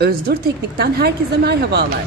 Özdur Teknik'ten herkese merhabalar.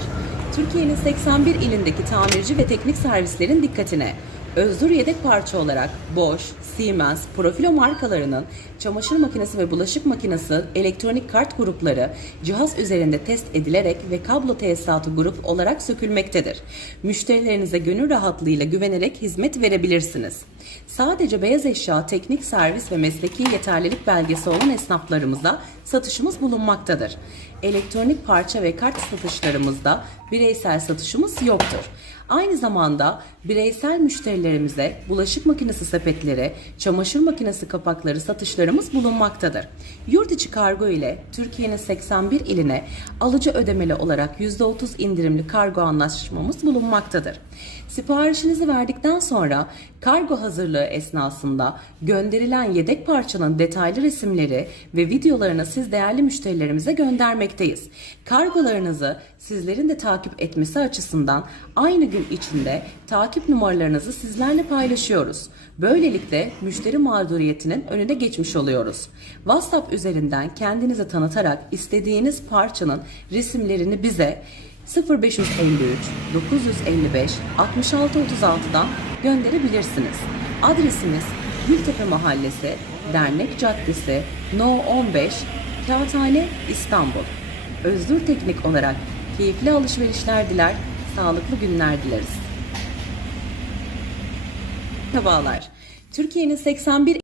Türkiye'nin 81 ilindeki tamirci ve teknik servislerin dikkatine. Özdur yedek parça olarak Bosch, Siemens, Profilo markalarının çamaşır makinesi ve bulaşık makinesi elektronik kart grupları cihaz üzerinde test edilerek ve kablo tesisatı grup olarak sökülmektedir. Müşterilerinize gönül rahatlığıyla güvenerek hizmet verebilirsiniz. Sadece beyaz eşya, teknik servis ve mesleki yeterlilik belgesi olan esnaflarımıza satışımız bulunmaktadır. Elektronik parça ve kart satışlarımızda bireysel satışımız yoktur. Aynı zamanda bireysel müşterilerimize bulaşık makinesi sepetleri, çamaşır makinesi kapakları satışlarımız bulunmaktadır. Yurt içi kargo ile Türkiye'nin 81 iline alıcı ödemeli olarak %30 indirimli kargo anlaşmamız bulunmaktadır. Siparişinizi verdikten sonra kargo hazırlığı esnasında gönderilen yedek parçanın detaylı resimleri ve videolarını siz değerli müşterilerimize göndermekteyiz. Kargolarınızı sizlerin de takip etmesi açısından aynı gün içinde takip numaralarınızı sizlerle paylaşıyoruz. Böylelikle müşteri mağduriyetinin önüne geçmiş oluyoruz. WhatsApp üzerinden kendinizi tanıtarak istediğiniz parçanın resimlerini bize 0553 955 6636'dan gönderebilirsiniz. Adresimiz Gültepe Mahallesi, Dernek Caddesi, No 15, Kağıthane, İstanbul. Özgür Teknik olarak keyifli alışverişler diler, sağlıklı günler dileriz. Merhabalar. Türkiye'nin 81